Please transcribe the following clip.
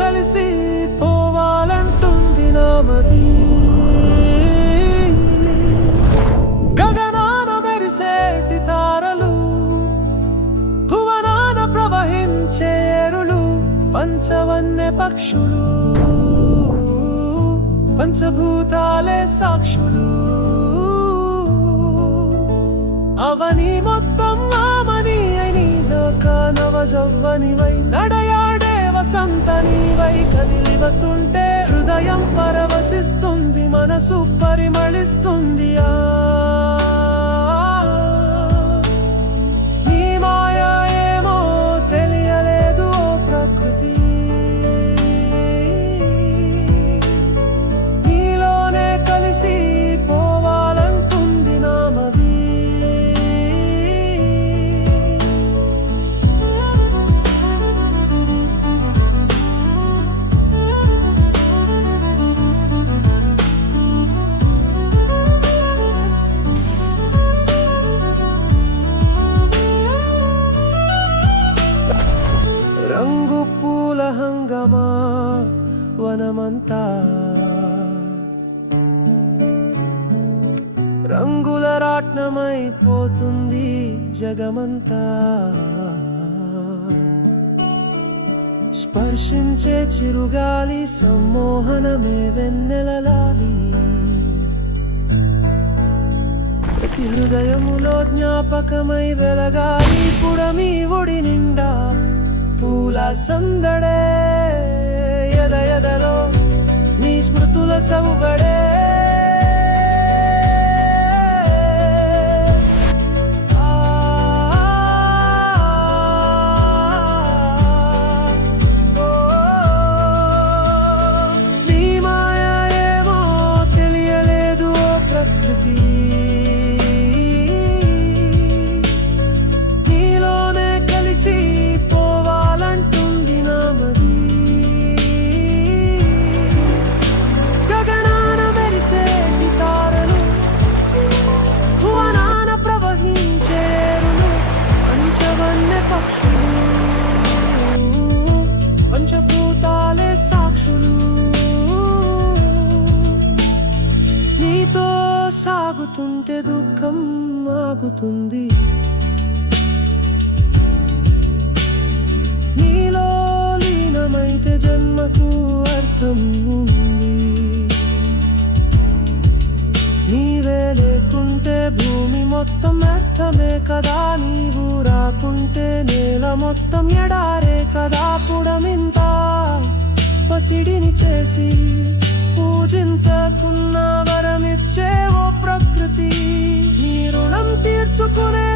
కలిసి పోవాలంటుంది నామది గగనాన మెరిసేటి తారలు భువనాన ప్రవహించేరులు పంచవన్నె పక్షులు పంచభూతాలే సాక్షులు. అవని మొత్తం మామని అయిన కనవజవ్వనివై నడ వస్తుంటే హృదయం పరవశిస్తుంది మనసు పరిమళిస్తుంది. వనమంతా రంగుల రాట్నమైపోతుంది జగమంతా. స్పర్శించే చిరుగాలి సమ్మోహనమే వెన్నెలలాలి ప్రతి హృదయములో జ్ఞాపకమై వెలగాలి పుడమి ఒడి నిండా పూల సందడే. ఎదలో నీ స్మృతుల సవ్వడే సాగుతుంటే దుఃఖం ఆగుతుంది. నీలో లీనమైతే జన్మకు అర్థం ఉంది. నీవే లేకుంటే భూమి మొత్తం అర్థమే కదా. నీవు రాకుంటే నేల మొత్తం ఎడారే కదా. పుడమింత పసిడిని చేసి పూజించకున్న వరమిచ్చే ఓ ప్రకృతి నీ రుణం తీర్చుకునే